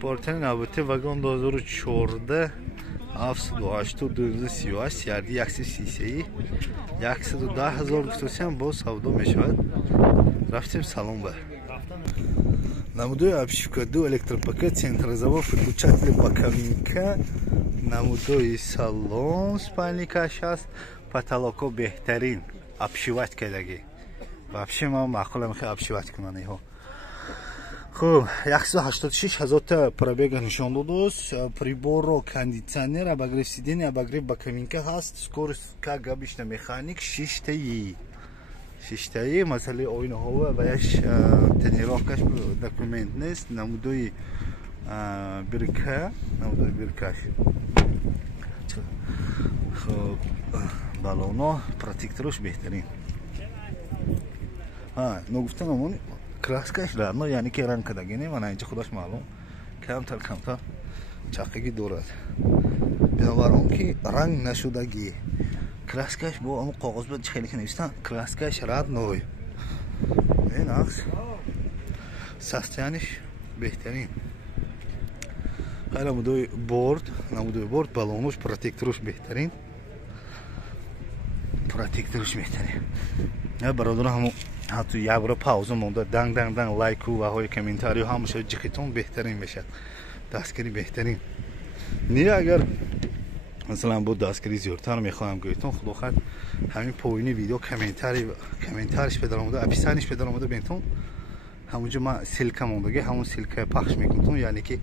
Porten navbati vagon 2014 782 سیاردی 133 110,000 گفتم با سودا میشود. رفتیم салон ба намудои обшивка 2 электропакет централизован включатель боковинка намудои салон спальникаш аст потолоко беҳтарин обшивать кардаги вообще ман маъқулам хе обшивать кунан иҳо. خب 186,000 تا пробега нишон додост. Приборро кондиционер обогрев сидения обогрев боковинка ҳаст. Скорость как обычно механик 6 таи масъалаи оинаҳо ва яш тренировкаш документ нест. намудои биркаш хоб балоно протекторош беҳтарин. ногуфтам амон краскаш дарно яъне ки ранг кардаги не мана инҷа худаш маълум камтар чақаги дорад. бинобар он ки ранг нашудаги краскаш бо амон қоғоз ба хеле ки навистан краскаш радной ин аст состояниш беҳтарин. намудои борд балонош протекторош беҳтарин. бародарон ҳамон ҳатто як бора пауза монда данг лайку ва ҳои комментарио ҳамаша ҷиқитон беҳтарин мешад. дастгирӣ беҳтарин не агар масалан бо дастгирӣ зиёдтар мехоҳам гӯитон худохад ҳамин поини видео комментариш педар омада описаниш педар омада бентон ҳамунҷо ман силка мондаги ҳамон силка пахш мекунтон яъне ки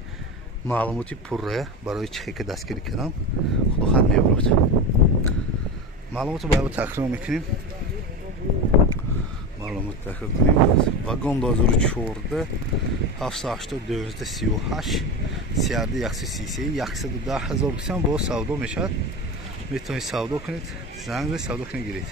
маълумоти пурра барои чихека дастгирӣ кардан худохад мебарад. маълумотро баъд такрор мекунем. вагон 2014 782 сиярди 133 110,000 гусам бо савдо мешавад. метавонед савдо кунед, занг савдо кунед гиред.